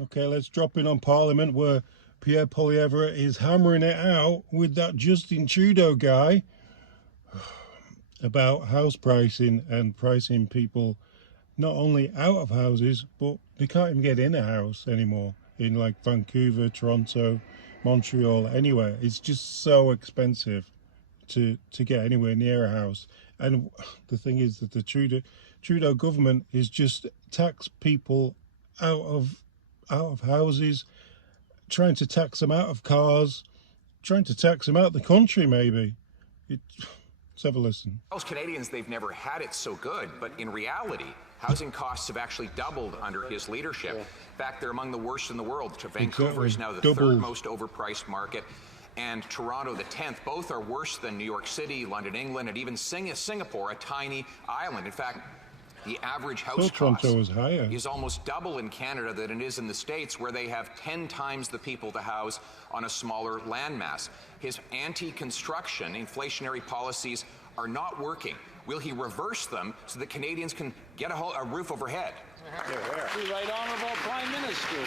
Okay, let's drop in on Parliament where Pierre Poilievre is hammering it out with that Justin Trudeau guy about house pricing and pricing people not only out of houses, but they can't even get in a house anymore in like Vancouver, Toronto, Montreal, anywhere. It's just so expensive to get anywhere near a house. And the thing is that the Trudeau government is just tax people out of houses, trying to tax them out of cars, trying to tax them out of the country maybe. Let's have a listen. Most Canadians, they've never had it so good, but in reality, housing costs have actually doubled under his leadership. In fact, they're among the worst in the world. Vancouver is now the third most overpriced market, and Toronto the 10th. Both are worse than New York City, London, England, and even Singapore, a tiny island. In fact, the average house cost is almost double in Canada than it is in the States, where they have 10 times the people to house on a smaller landmass. His anti-construction inflationary policies are not working. Will he reverse them so that Canadians can get a roof overhead? The Right Honourable Prime Minister.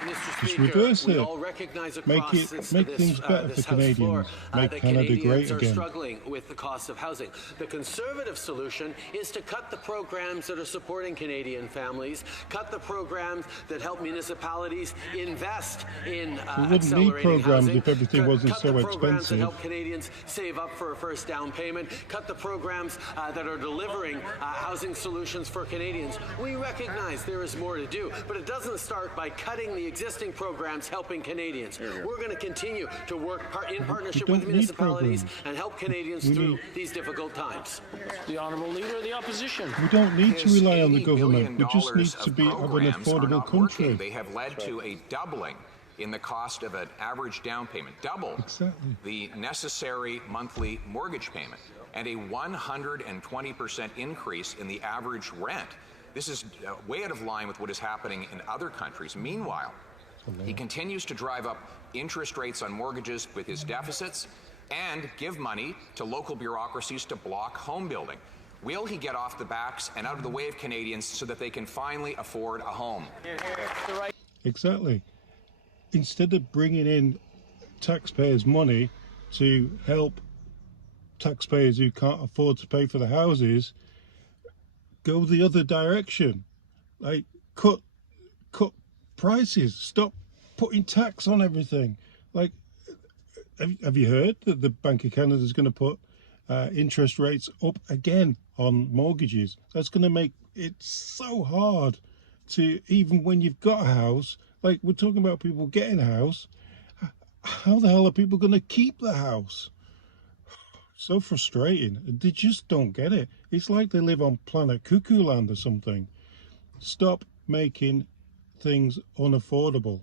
Mr. Speaker, reverse it. We all recognize make things better for Canadians. Make Canada great again. Struggling with the cost of housing. The Conservative solution is to cut the programs that are supporting Canadian families, cut the programs that help municipalities invest in accelerating need programs housing, if everything wasn't so expensive. Cut the programs that help Canadians save up for a first down payment, cut the programs that are delivering housing solutions for Canadians. We recognize there is more to do, but it doesn't start by cutting the existing programs helping Canadians. We're going to continue to work in partnership with municipalities and help Canadians through these difficult times. The Honourable Leader of the Opposition. We don't need to rely on the government. We just need to have an affordable country. They have led to a doubling in the cost of an average down payment, double the necessary monthly mortgage payment, and a 120% increase in the average rent. This is way out of line with what is happening in other countries. Meanwhile, he continues to drive up interest rates on mortgages with his deficits and give money to local bureaucracies to block home building. Will he get off the backs and out of the way of Canadians so that they can finally afford a home? Exactly. Instead of bringing in taxpayers' money to help taxpayers who can't afford to pay for the houses, go the other direction. Like cut prices, stop putting tax on everything. Like, have you heard that the Bank of Canada is going to put interest rates up again on mortgages? That's going to make it so hard to, even when you've got a house, like we're talking about people getting a house, how the hell are people going to keep the house? So frustrating. They just don't get it. It's like they live on planet Cuckoo Land or something. Stop making things unaffordable.